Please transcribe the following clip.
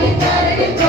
Get it, it.